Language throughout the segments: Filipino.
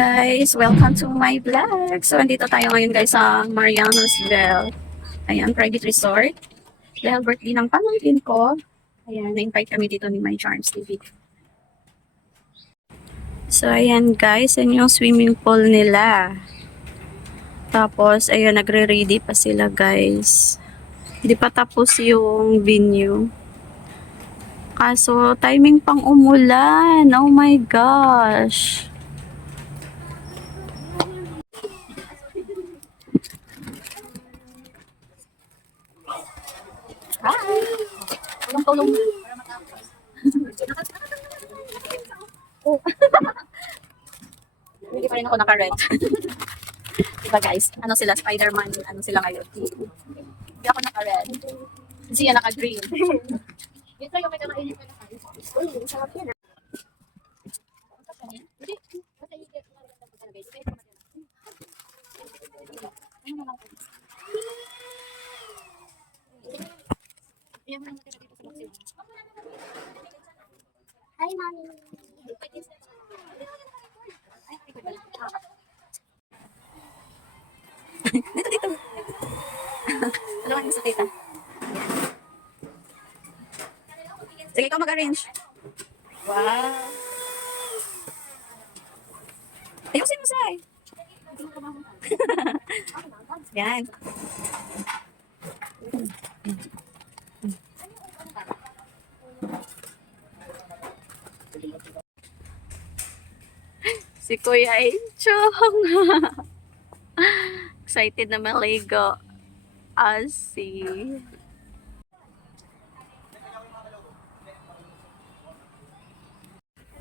guys! Welcome to my vlog! So, andito tayo ngayon guys sa Marianos Bell. Ayan, private resort. Dahil birthday ng pamangkin ko. Ayan, na-invite kami dito ni My Charms TV. So, ayan guys, yan yung swimming pool nila. Tapos, ayan, nagre-ready pa sila guys. Hindi pa tapos yung venue. Kaso, timing pang umulan. Oh my gosh! Hi! Tulong-tulong na. Oh. Hindi pa rin ako naka-red. Diba guys? Ano sila? Spider-Man. Ano sila ngayon? Hindi ako naka-red. Siya naka-green. Yun tayo may kamainin ko na tayo. Uy, sarap yan ah. Hi, Mommy. Dito. Tulungan mo sa tita. Sige, ikaw mag-arrange. Wow. Ayusin mo, Sai. Yan. Si Kuya Inchong. Excited na maligo. Asi.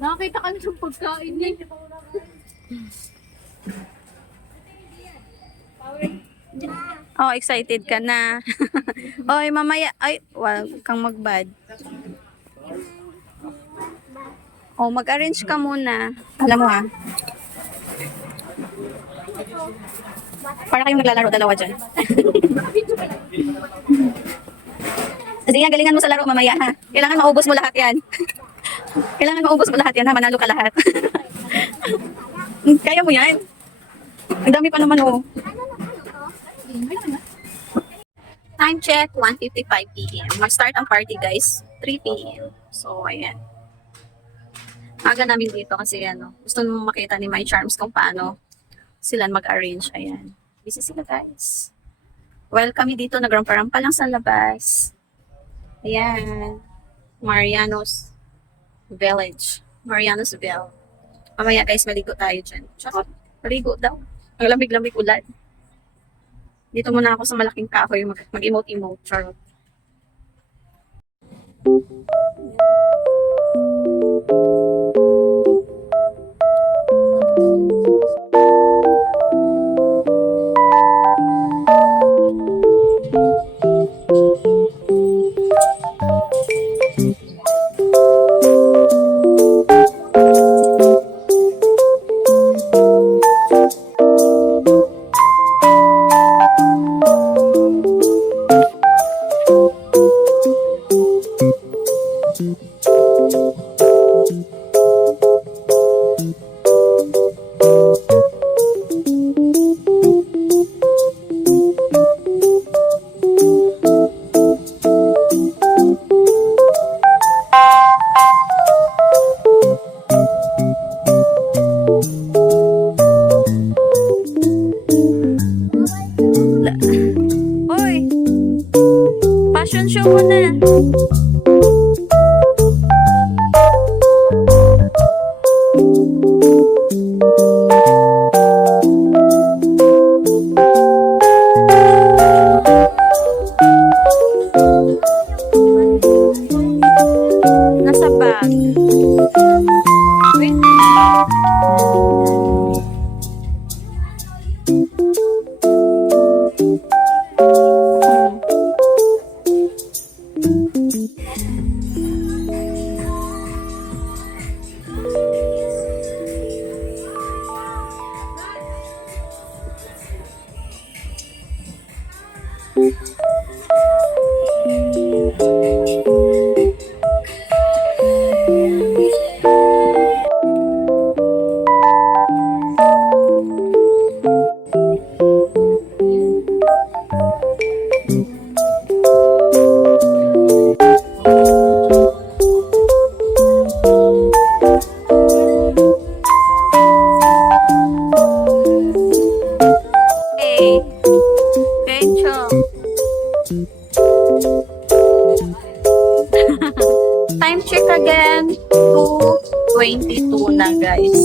Nakakita kami ng pagkain niya. Oh, excited ka na. Oy, mamaya. Ay, wag kang magbad. Oh, mag-arrange ka muna. Alam mo ha. Para kayong naglalaro dalawa dyan. Sige, galingan mo sa laro mamaya ha. Kailangan maubos mo lahat yan. Kailangan maubos mo lahat yan ha. Manalo ka lahat. Kaya mo yan. Ang dami pa naman oh. Time check, 1:55 PM. Mag-start ang party guys, 3 PM. So, ayan. Aga namin dito kasi ano, gusto nyo makita ni My Charms kung paano sila mag-arrange. Ayan. Busy sila guys. Well, kami dito nagrampa-rampa lang sa labas. Ayan. Marianos Village. Marianos Ville. Mamaya guys, maligo tayo dyan. Tsaka, maligo daw. Ang lamig-lamig ulan. Dito muna ako sa malaking kahoy mag-emote-emote. Charot. Hoy! Fashion show muna. Nasa bag. Wait.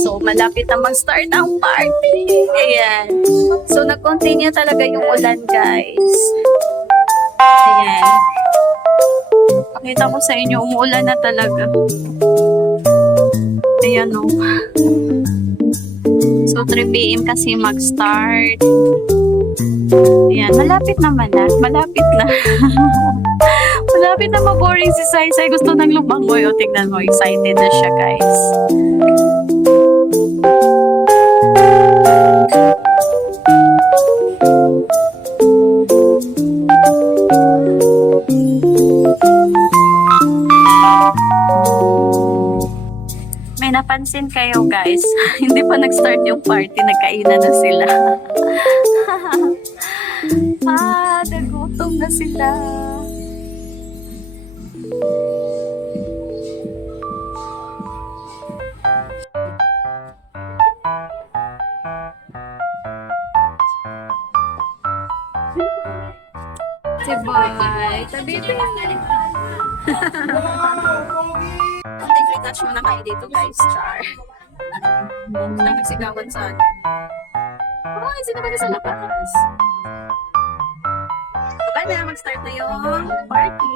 So, malapit na mag-start ang party. Ayan. So, nag-continue talaga yung ulan, guys. Ayan. Pakita ko sa inyo, umuulan na talaga. Ayan, o. So, 3 p.m. kasi mag-start. Ayan, malapit naman na. Malapit na. Malapit na maboring si Sai. Sai gusto nang lumangoy. O, tignan mo. Excited na siya, guys. May napansin kayo, guys. Hindi pa nag-start yung party. Nagkainan na sila. Nagutom na sila. Bye. Tabi ito yung konting retouch muna kayo dito, guys. Char. Lang nagsigawan sa ano. Ay, sino ba sa labas? Baka na, mag-start na yung party.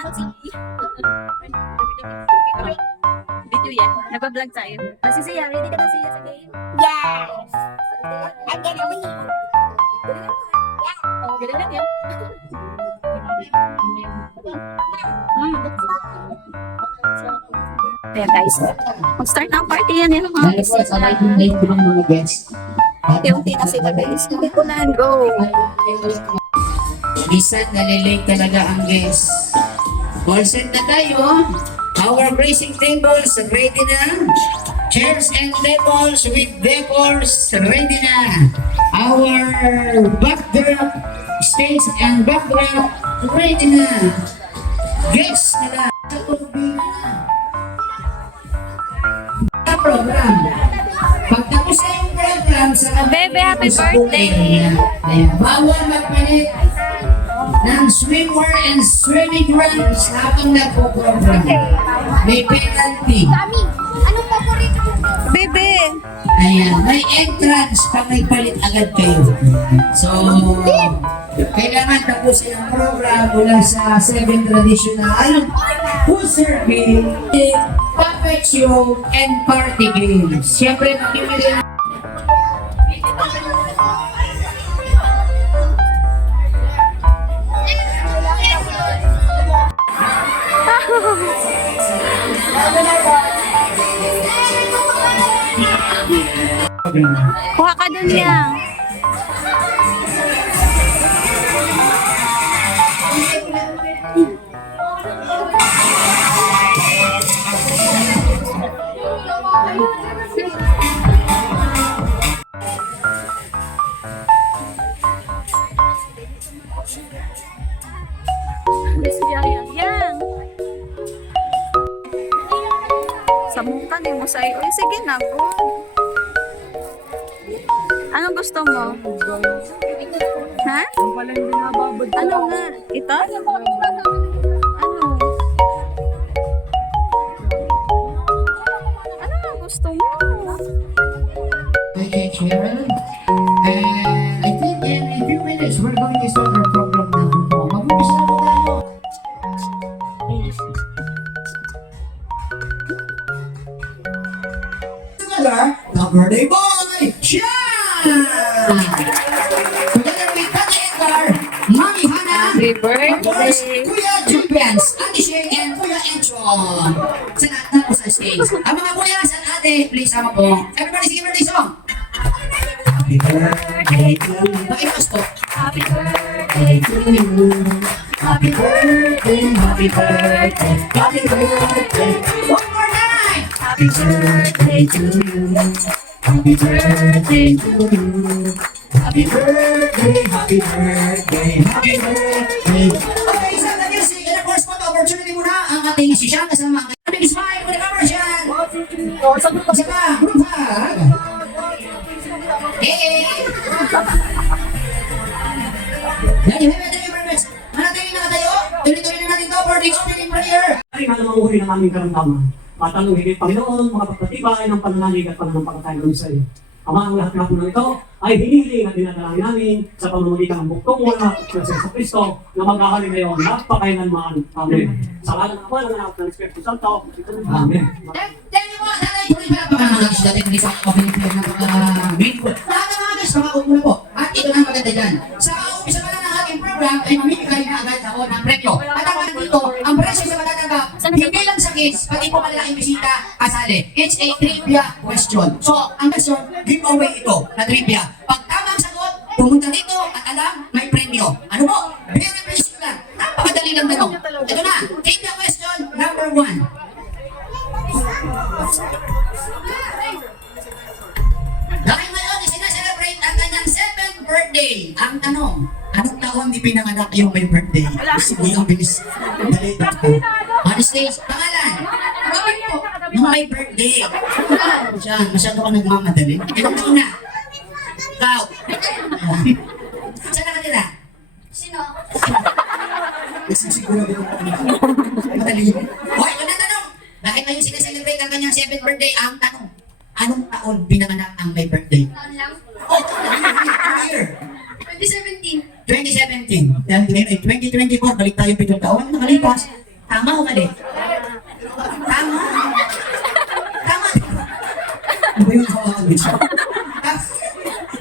Auntie. Video yan. Nagpa-vlog tayo. Kasi siya, ready ka na siya sa game? Yes! I'm gonna win. Oh, galing lang yan. Ayan, guys. Mag-start na ang party yan. Yan ang mga Sabay yung name ko ng mga guests. unti-unti na sila, guys. Kumikulan, go! Minsan nalilate talaga ang guests. All set na tayo. Our gracing tables ready na. Chairs and tables with decors ready na. Our backdrop, stage and backdrop ready na. Guests nila sa turbina na. Program. Pagtapos na yung program sa Bebe, happy birthday! Ayan, bawal magpalit ng swimwear and swimming trunks habang nagpo-program. May penalty. Mami, anong paborito mo? Bebe! Ayan, may entrance pag may palit agad kayo. So, kailangan tapusin ang program mula sa 7 traditional food serving, puppet show, and party games. Siyempre, makimili na Kuha ka dun niya. Miss Jaya. Yang. Samukan din mo sa'yo. Uy, sige na, go. Anong gusto mo? Ha? Ano nga? Ito? Ano? Ano nga gusto mo? Okay, Sharon. And I think in a few minutes, we're going to start our program na. Mag-umpisa na tayo. The birthday boy, Sean! Together with Tata Edgar, Mami Hana, Happy of course, birthday! Kuya Julians, Ate Shane, and Kuya Enchon. Sa natin po sa stage. Ang mga kuya sa ate, please sama po. Everybody sing birthday song. Happy birthday to you. Pakipas po. Happy birthday to you! Happy birthday, happy birthday, happy birthday. One more time. Happy birthday to you! Happy birthday to you. Happy birthday, happy birthday, happy birthday. Okay, isang na music. And of course, opportunity muna ang ating si Sean kasama ang ating smile with the camera, Sean. Isa pa, group hug. Hey! Thank you very much. Manatili na tayo. Tuloy-tuloy na natin to for the opening prayer. Ay, malamang uri ng aming karamdaman. at ang higit Panginoon, makapagpatibay ng pananalig at pananampalataya namin sa iyo. Ama, ang lahat na po ng ito ay hinihiling at dinadalangin namin sa pamamagitan ng buktong wala ng Yesu Kristo na mag-ahali ngayon napakailanman. Amen. Sa ngalan ng Ama, ng Anak, ng Espiritu Santo. Amen. Thank you po. Sana ituloy pa lang mga guys. Dati hindi sa open fair na mga-meaningful. Lahat ng mga guys, makaupo na po. At ito na ang maganda dyan. Sa umpisa pa lang ng ating program, ay mamimigay na agad ako ng premyo. At ang dito, ang presyo sa matatanggap, hindi lang sa kids, pati po malalaking bisita, kasali. It's a trivia question. So, ang question, giveaway ito na trivia. Pag tama ang sagot, pumunta dito at alam, may premyo. Ano po? Very basic lang. Napakadali lang tanong. Ito na, trivia question number 1. Dahil ngayon, isinaselebrate ang kanyang 7th birthday. Ang tanong, anong taon di pinanganak yung may birthday? Sige, ang bilis. Dali, dali. On stage, pangalan. Bakit po? Yung may birthday. Diyan, masyado ka nagmamadali. Ilang taon na? Ikaw. Saan nakatira? Sino? Siguro din ako. Madali. Hoy, ito na tanong. Bakit ngayon sineselebrate ang kanyang 7th birthday? Ang tanong, anong taon pinanganak ang may birthday? Taon lang? Oh, ano year? 2017. 2017. Dahil ngayon ay 2024, balik tayo 7 taon. Nakalipas. Tama o mali? Tama. Tama. Ano ba yung hawakan mo siya?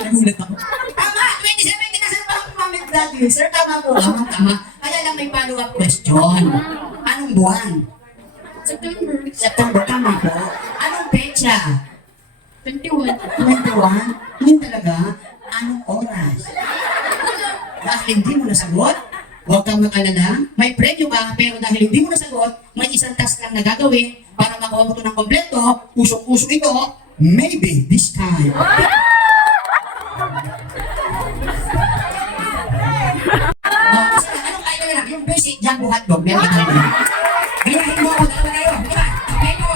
Nagulat ako. Tama! 2017 na sir pa comment dati. Sir, tama po. Tama. Kaya lang may follow-up question. Anong buwan? September. September, tama po. Anong petsa? 21. 21? Yun talaga? Anong oras? Dahil hindi mo nasagot, huwag kang mag-alala. May premyo ka, pero dahil hindi mo nasagot, may isang task lang na gagawin para makuha mo ito ng kompleto. Usok-usok ito. Maybe this time. Anong kaya na lang? Yung basic Jumbo hotdog. Meron ka na. Gayahin mo ako. Dalawa kayo. Diba? Peko.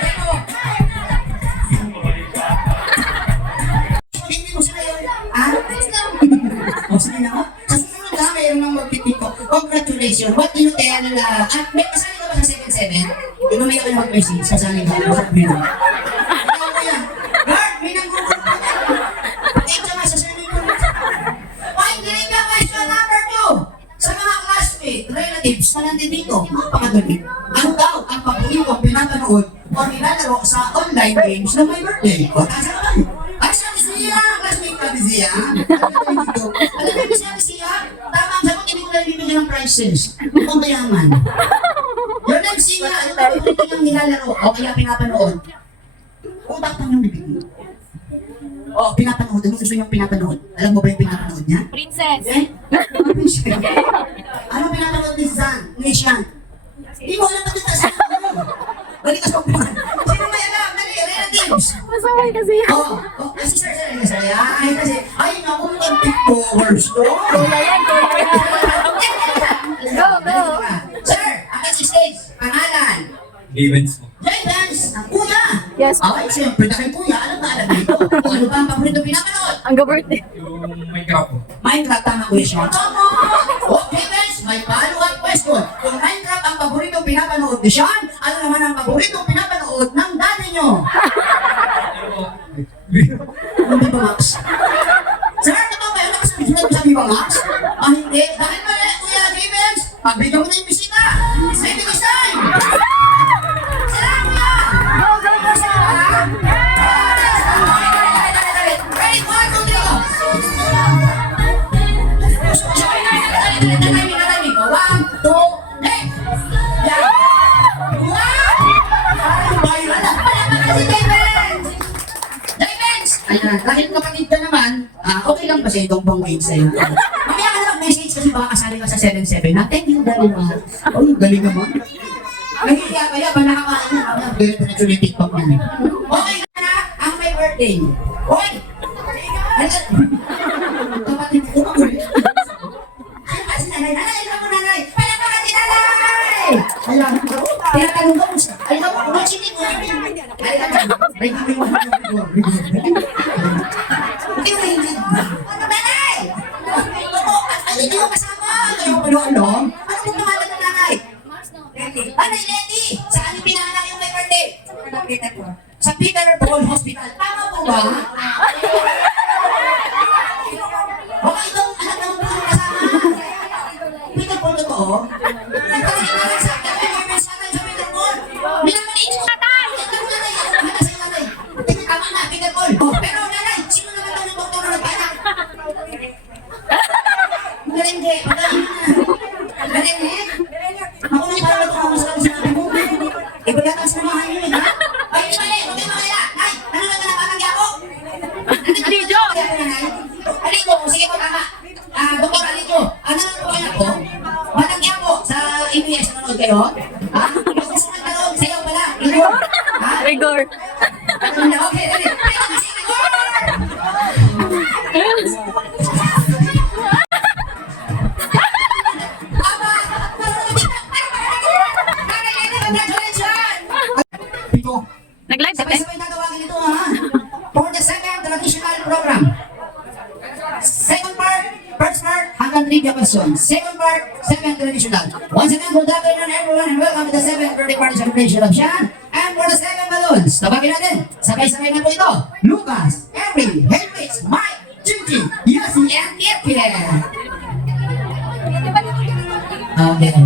Peko. Hindi mo sila yun. Ah? O sige na. Sa susunod na, mayroon nang magpipito. Congratulations. What do you tell? May kasali ka ba sa 7-7? Yung may ka na mag-message. Sasali ka. Sabi mo. Ikaw ko yan. Guard, may nanggugulo ka na. Tingin ka nga sa sarili mo. Why, trivia question number 2. Sa mga classmate, relatives na nandito dito, napakadali. Ano daw ang paborito pinapanood o nilalaro sa online games na may birthday? O, tasa naman. Ay, sabi siya, classmate ka ni siya. Alam mo sabi siya, tama ang sagot, hindi ko lang bibigyan ng prizes. Mukhang mayaman. Your name siya, ano ba paborito niyang nilalaro o kaya pinapanood? Utak pa niyang bibig mo. O, pinapanood. Ano gusto niyang pinapanood? Alam mo ba yung pinapanood niya? Princess. Eh? Ano pinapanood ni Zan? Ni Sian? Hindi mo alam pati taas mo. Balik ka sa upuan. Sino may alam? Dali, relatives. Masaway kasi yan. Kasi sir, ay, kasi, ay, naku, ang TikTokers to. Go, go. Sir, akin si stage, pangalan. Events po. Jayvance, ang kuya. Yes. Ay, siyempre, dahil kuya, alam na alam nito. O, ano ba ang paborito pinapanood? Ang birthday. Yung Minecraft po. Minecraft, tama kuya siya. Tama! Okay guys, may follow-up question. Kung Minecraft ang paboritong pinapanood ni Sean, ano naman ang paboritong pinapanood ng daddy nyo? Hindi ba, Max? Sir, ano ba ba? Ano ka sabi sa Viva Max? Ah, hindi. Dahil ba, kuya Jayvance, pagbigyan mo na yung bisita. Say this time! Salamat kuya! Go, go, go, go. Ready, 1, 2, 3, go! Timing. 1, 2, hey! Yan! Wow! Parang viral ah. Wala pa kasi Jayvance! Jayvance! Ayan, dahil kapatid ka naman, okay lang ba sa itong banggain sa'yo? Mamaya ka na mag-message kasi baka kasali ka sa 7-7 ha? Thank you very much. Oh, galing naman. Nahihiya kaya ba nakakain na? Diretso yung TikTok niya. Okay na, ang may birthday. Hoy! Kapatid ko magulit. Ay, si nanay, ikaw mo nanay! Palapaka si nanay! Ayan, tinatanong ko mo siya. Ay, naku, machinig mo. Ay, naku, hindi mo hindi. Nanay! Hindi mo kasama. Hindi mo ano? Ano pong pangalan ng nanay? Nanay Letty! Saan yung pinanganak yung may sa Peter Paul Hospital. Tama po ba? Baka itong anak ng mga kasama. Peter Paul na to. Nagpapalitan sa akin sa Peter Paul. Minamaliit ko. Tatay! Tama na, Peter Paul. Pero nanay, sino naman daw yung doktor na nagpanak? Merengge. Merengge? Ako nang parang ito ako sa sinabi mo. Iba yata sa mga hangin, ha? Ay, di ba eh? Huwag kayo makaya. Ay, ano na parang ako? Video! Aliko, sige po, tama. Doktor Aliko, ano na po kayo po? Matangya po sa ABS, nanonood kayo? Ha? Gusto ko nagtanong, sayo pala. Igor? Ha? Rigor. Ano na? Okay, dali. Ay, kasi Igor! Pito, Nag-live ka, te? sabay-sabay tatawagin ito ha. For the second traditional program. Second part, first part, hanggang trivia question. Second part, second traditional. Once again, good afternoon everyone and welcome to the 7th birthday party celebration of Sean. And for the 7 balloons, tawagin natin, sabay-sabay na po ito. Lucas, Henry, Henrich, Mike, Chinchi, Yossi, and Etienne. Okay.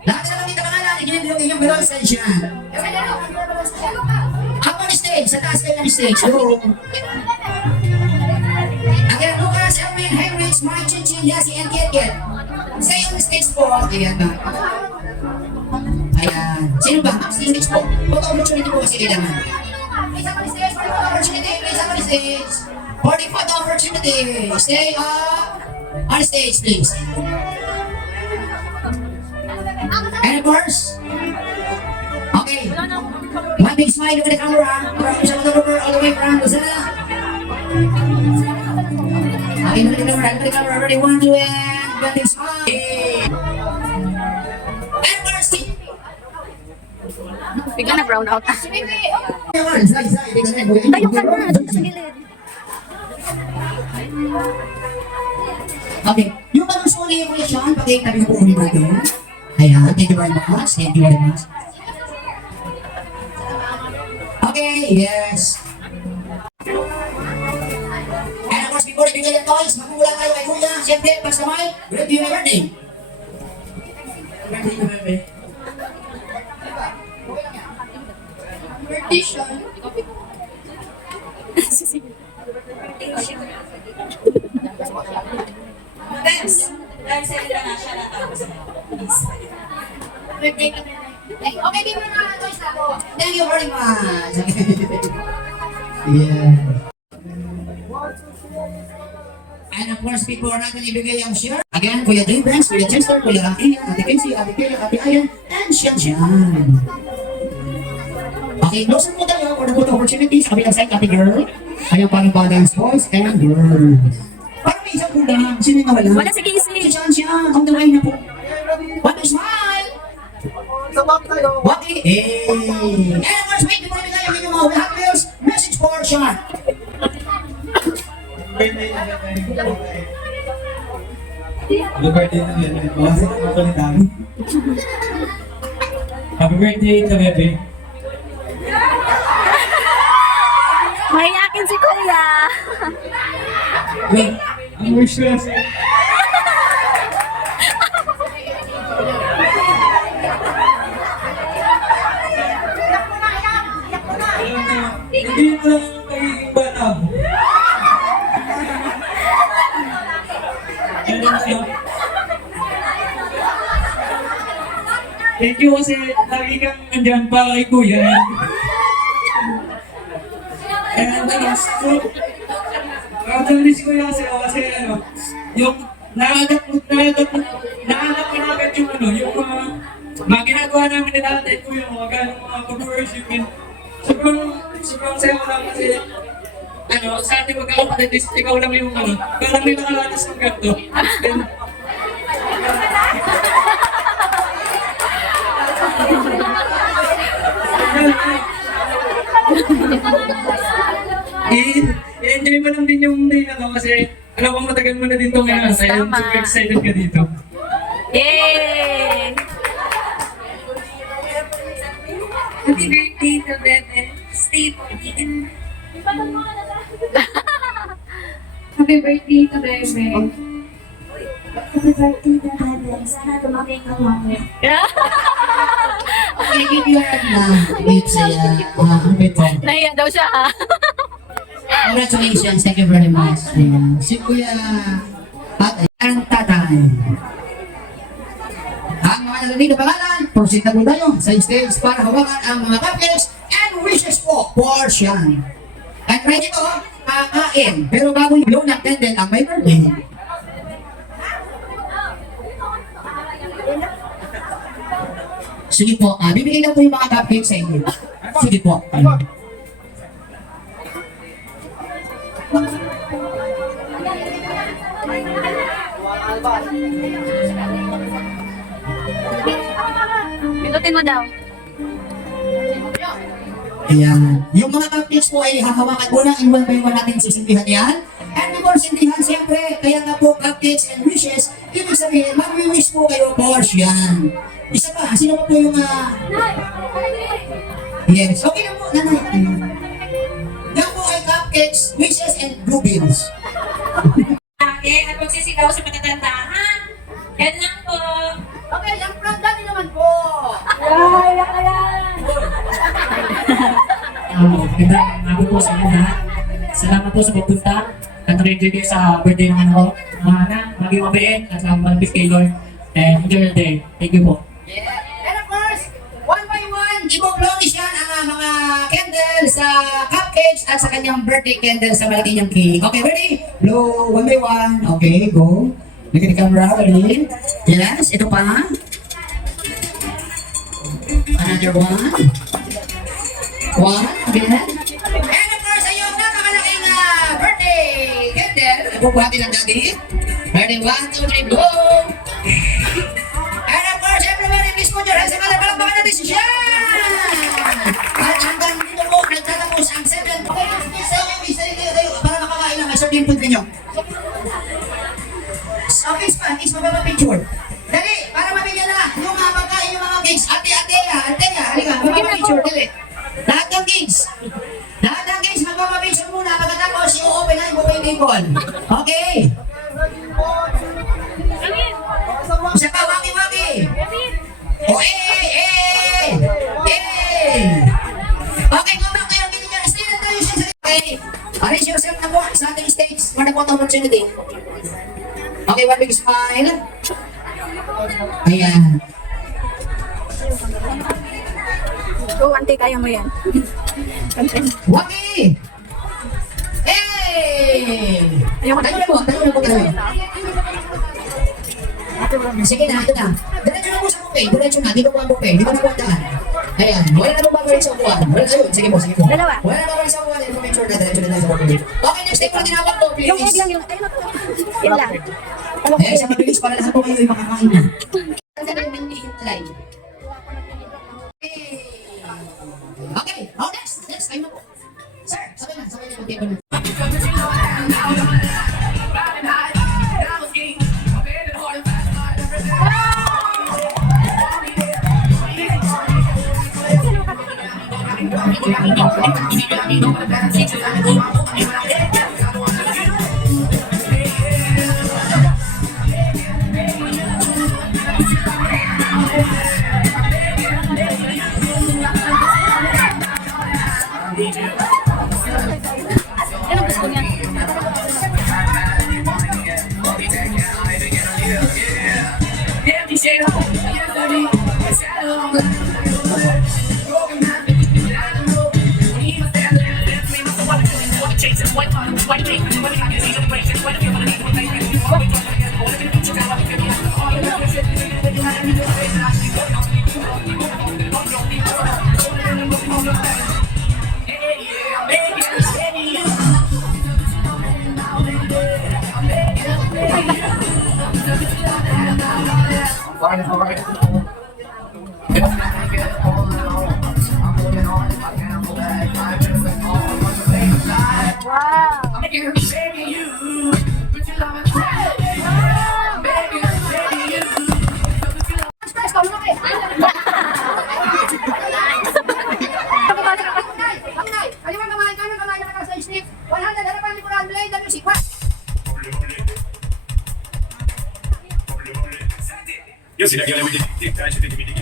Lahat sa mga pangalan, ikinip yung inyong balloons sa Sean. Up on stage, sa taas kayo ng stage. Go. Again, Lucas, Erwin, Heinrich, Mike, Chinchin, Yassi, and Kiet. Stay on the stage po. Ayan na. Ayan. Sino ba? Ang stage po. Photo opportunity po kasi kailangan. Please up on the stage for the photo opportunity. Please up on the stage. For the photo opportunity. Stay up on the stage, please. And of course, okay. One big smile, look at the camera. All the way from Luzana. Okay, look at the camera. Ready, 1, 2, and one big smile. And of course, Bigla na brown out. Tayo Tayo ka na, doon ka sa gilid. Okay, yung balloons mo ni Kuya Sean, pag-tabi ko po ulit natin. Ayan, thank you very much. Thank you very much. Okay, yes. And of course, before the bigay ng toys, magkulang kayo kay Kuya. Siyempre, basta may review my birthday. Birthday Sean. Birthday ka na. Okay, di mo na toys na ako. Thank you very much. Yeah. And of course, before natin ibigay ang share, again, Kuya Jay Benz, Kuya Chester, Kuya Rafi, Ate Casey, Ate Kaya, Ate Ayan, and Sian. Okay, closer po tayo for the photo opportunities. Kami lang side, Ate Girl. Ayan, parang balance boys and girls. Parang may isang kulang. Sino yung nawala? Wala si Casey. Si Sian, on the way na po. What a smile! What a... And of course, wait, before we tayo ang inyong mga Hot Wheels, message for Sean. Happy birthday to Bebe. Bawasik ako ni Dami. Happy birthday to Bebe. Mahiyakin si Kuya. Wait, ang wish ko kasi. Hindi mo lang ang pagiging bata mo. Thank you kasi lagi kang andyan para kay Kuya. And so, actually si Kuya kasi yung nahanap ko na agad yung yung mga ginagawa namin ni Tatay Kuya, mga ganong mga pag-worship and sobrang sayo ko lang kasi sa ating magkakapatid is ikaw lang yung parang may nakalatas ng ganito. I-enjoy mo lang din yung day na to kasi alam ko matagal mo na din itong ngayon. Kaya Tama. super excited ka dito. Yay! Happy birthday to Bebe. Stay Happy birthday to Bebe. Happy birthday to Bebe. Sana dumating ka mami. Okay, give you a it's Nahiya daw siya ha. congratulations, thank you very much. Ayan, si Kuya at ang tatay. Ang mga narinig na pangalan, proceed na po tayo sa stage para hawakan ang mga cupcakes and wishes po for Sian. At ready po, kakain. Pero bago yung blow ng candle ang may birthday. Sige po, bibigay na po yung mga cupcakes sa inyo. Sige po. Pindutin mo daw. Ayan. Yung mga cupcakes po ay hahawakan muna in one by one natin sisindihan yan. And before sindihan, siyempre, kaya nga po cupcakes and wishes, ibig sabihin, mag-wish po kayo for yan. Isa pa, sino pa po yung yes, okay na po, nanay. Yan po ay cupcakes, wishes, and blueberries. At magsisigaw sa patatantahan. Yan lang po. Okay, yung front dami naman po. Ganda, nabi po sa inyo lahat. Salamat po sa pagpunta. At na-enjoy kayo sa birthday ng ano ko. Mga anak, maging mabait at malapit kay Lord. And enjoy your day. Thank you po. And of course, one by one, i-blowish yan ang mga candle sa cupcakes at sa kanyang birthday candle sa malaki niyang cake. Okay, ready? Blow, one by one. Okay, go. Look at the camera, ready? Yes, ito pa. Another one. One, again. And of course, ayun na, napakalaking birthday candle. Bubuhatin lang daddy. Ready, 1, 2, 3, blow. And of course, everybody, please put your hands together. Palakpakan natin si Sian! At hanggang dito po, nagtatapos ang 7. Okay, tayo para makakain lang. Sabihin po ninyo. Okay, Spanish, mapapapicture. Dali, para mabigyan na yung mga pagkain, yung mga cakes. Ate, halika, mapapapicture, dali. Lahat ng cakes. Lahat ng cakes, magpapapicture muna. Pagkatapos, i-open na yung buffet table. Okay? Isa pa, waki-waki. O, okay, go back to your meeting. Stay na tayo siya sa... Okay, arrange yourself na po sa ating stage for the photo opportunity. Okay, one big smile. Ayan. Go, ante, kaya mo yan. Waki! Tayo na po. Sige na, ito na. Diretso na po sa buffet. Diretso na. Dito po ang buffet. Dito na po ang daan. Ayan. Wala na po babalik sa upuan. Ayun, sige po. Dalawa. Wala na babalik sa upuan. Ito picture na. Diretso na tayo sa buffet. Okay, next step po tinawag po, please. Yung egg lang, yung... Ayun na po. Yun lang. Eh, sa mabilis para lahat po kayo ay makakain na. Ang sabi ng line. Okay, next. Kayo na po. Sir, sabay na yung table na. Yan ang gusto niya. You see that girl with the dick, that she give me the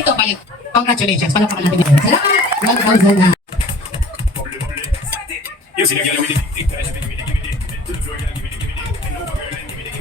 Ito kayo. Congratulations. Palakpakan natin ito. Salamat. 1,000 na. bubbly, bubbly. You see that girl with the dick, that she give me the to the floor, girl, give me the and over girl, and give me the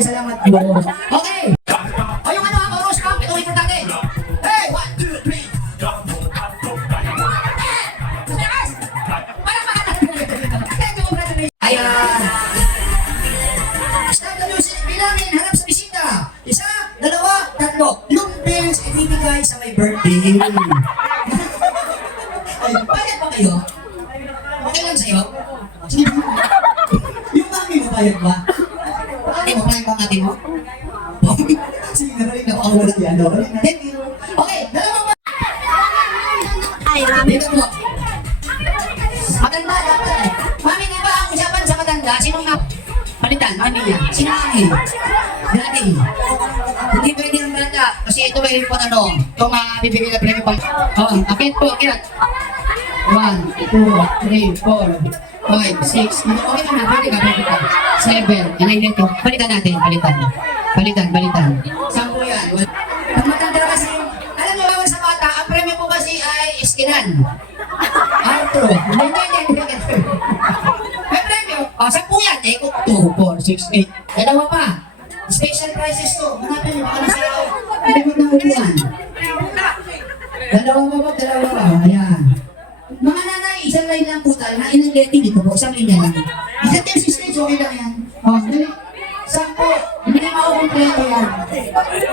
Salamat. Okay. O yung ano, chorus count, ito importante. Hey, 1, 2, 3. Ayan. Stop the music. Bilangin, harap sa bisita. 1, 2, 3. Yung bells ibibigay sa may birthday. Ay, bayad ba kayo? Okay lang sa'yo? Sige. Yung mami mo bayad ba? Ate mo, bayad ba ang ate mo? Sige na rin, napakawalat yan. Thank you. Okay, dalawang ba? Ay, rami. Dito po. Maganda dapat eh. Mami, di ba ang usapan sa maganda? Sinong na... Palitan, ano yan? Sinangin. Daddy. Hindi pwede ang bata. Kasi ito ay po ano. Ito mabibigay na premyo pa. Oh, akit po, akit. 1, 2, 3, 4, 5, 6. Okay ka na, pwede ka. 7. Yan ay dito. Palitan natin, palitan. Palitan. 10 yan. Ang matanda kasi, alam niyo ba sa bata, ang premyo po kasi ay iskinan. Arthur. Hindi. May premyo. O, 10 yan. 2, 4, 6, 8. Dalawa pa. Special prizes to. Hanapin niyo, baka nasa likod ng upuan. Dalawa pa. Ayan. Mga nanay, isang line lang po tayo. Na ilang leti dito po, isang linya lang. Isang text stage, okay lang yan. O, dali. 10. Hindi na makukumpleto yan.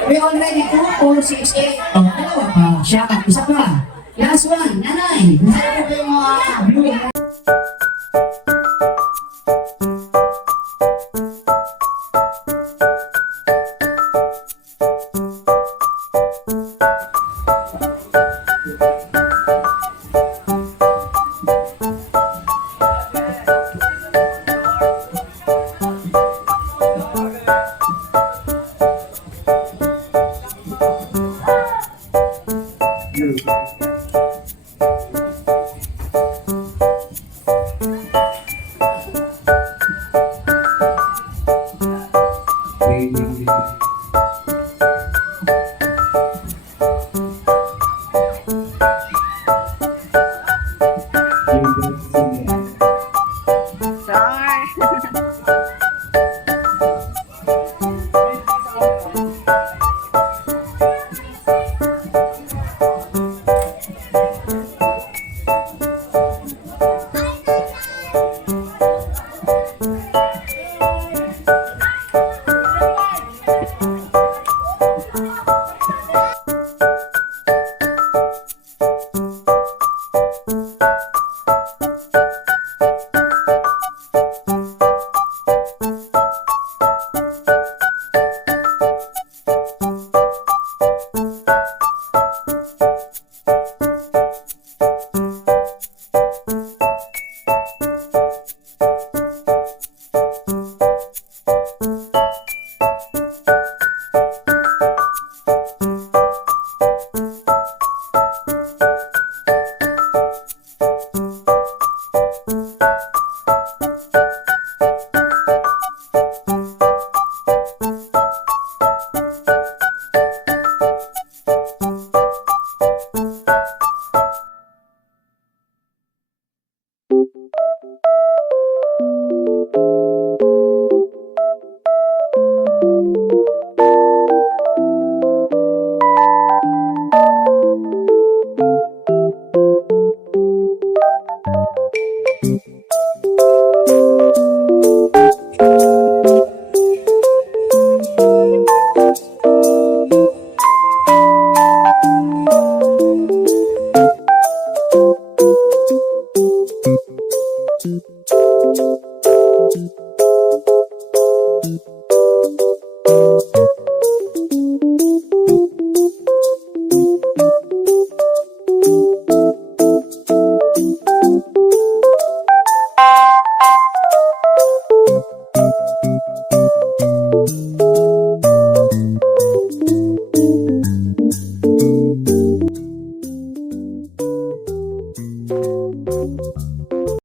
We already 2, 4, 6, 8. O, dalawa pa. Siya ka. Isa pa. Last one. Nanay. Nasa po yung mga blue. Thank you.